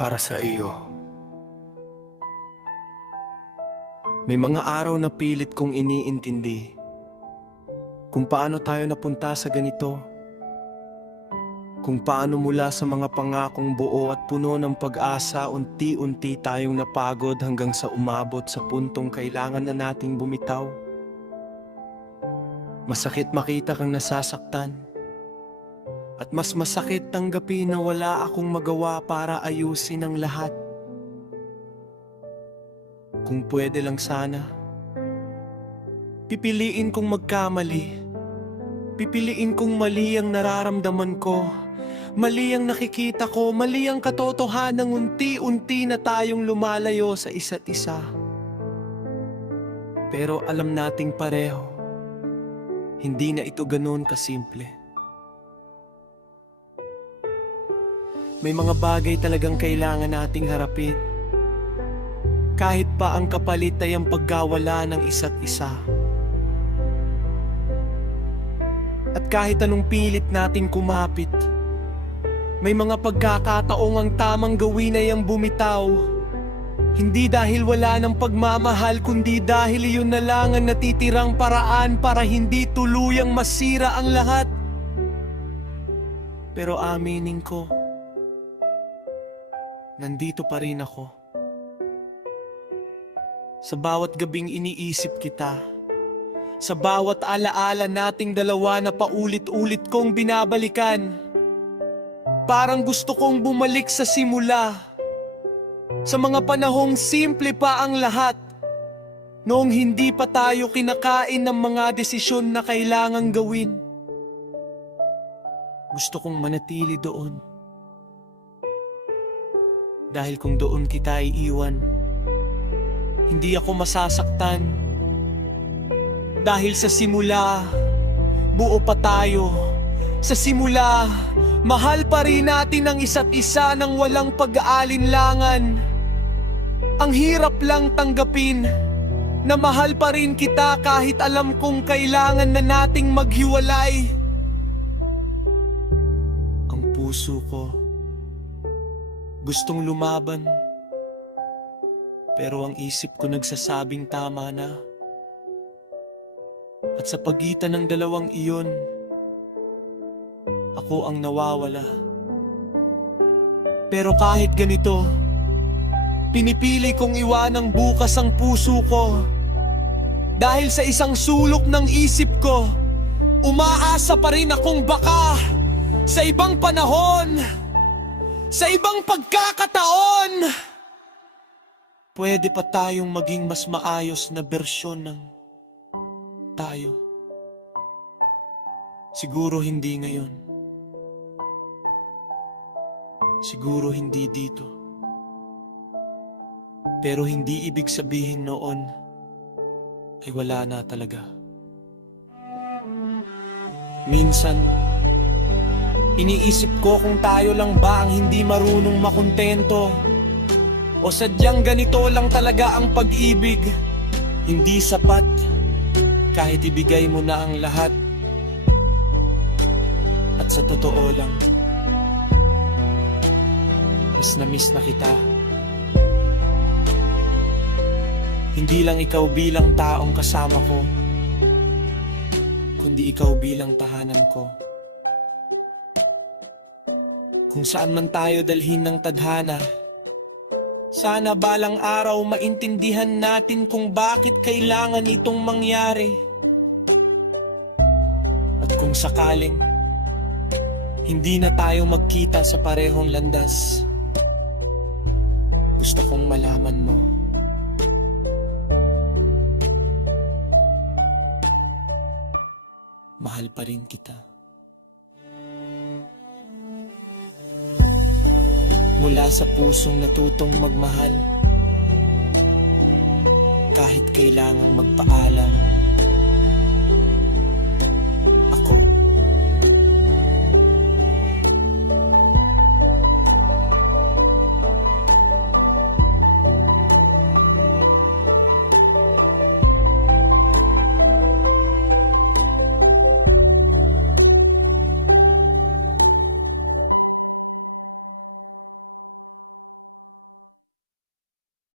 Para sa iyo. May mga araw na pilit kong iniintindi kung paano tayo napunta sa ganito, kung paano mula sa mga pangakong buo at puno ng pag-asa unti-unti tayong napagod hanggang sa umabot sa puntong kailangan na nating bumitaw. Masakit makita kang nasasaktan at mas masakit tanggapin na wala akong magawa para ayusin ang lahat. Kung pwede lang sana, pipiliin kong magkamali. Pipiliin kong mali ang nararamdaman ko, mali ang nakikita ko, mali ang katotohanang unti-unti na tayong lumalayo sa isa't isa. Pero alam nating pareho, hindi na ito ganoon kasimple. May mga bagay talagang kailangan nating harapin, kahit pa ang kapalit ay ang pagkawala ng isa't isa. At kahit anong pilit natin kumapit, may mga pagkakataong ang tamang gawin ay ang bumitaw. Hindi dahil wala ng pagmamahal, kundi dahil iyon na lang ang natitirang paraan para hindi tuluyang masira ang lahat. Pero aminin ko, nandito pa rin ako. Sa bawat gabing iniisip kita, sa bawat alaala nating dalawa na paulit-ulit kong binabalikan, parang gusto kong bumalik sa simula, sa mga panahong simple pa ang lahat, noong hindi pa tayo kinakain ng mga desisyon na kailangang gawin. Gusto kong manatili doon, dahil kung doon kita iiwan, hindi ako masasaktan. Dahil sa simula, buo pa tayo. Sa simula, mahal pa rin natin ang isa't isa nang walang pag-aalinlangan. Ang hirap lang tanggapin na mahal pa rin kita kahit alam kong kailangan na nating maghiwalay. Ang puso ko gustong lumaban, pero ang isip ko nagsasabing tama na. At sa pagitan ng dalawang iyon, ako ang nawawala. Pero kahit ganito, pinipili kong iwanang bukas ang puso ko. Dahil sa isang sulok ng isip ko, umaasa pa rin akong baka sa ibang panahon, sa ibang pagkakataon, pwede pa tayong maging mas maayos na bersyon ng tayo. Siguro hindi ngayon. Siguro hindi dito. Pero hindi ibig sabihin noon ay wala na talaga. Minsan, iniisip ko kung tayo lang ba ang hindi marunong makontento, o sadyang ganito lang talaga ang pag-ibig, hindi sapat kahit ibigay mo na ang lahat. At sa totoo lang, mas na-miss na kita. Hindi lang ikaw bilang taong kasama ko, kundi ikaw bilang tahanan ko. Kung saan man tayo dalhin ng tadhana, sana balang araw maintindihan natin kung bakit kailangan itong mangyari. At kung sakaling hindi na tayo magkita sa parehong landas, gusto kong malaman mo, mahal pa rin kita. Mula sa pusong natutong magmahal, kahit kailangang magpaalam.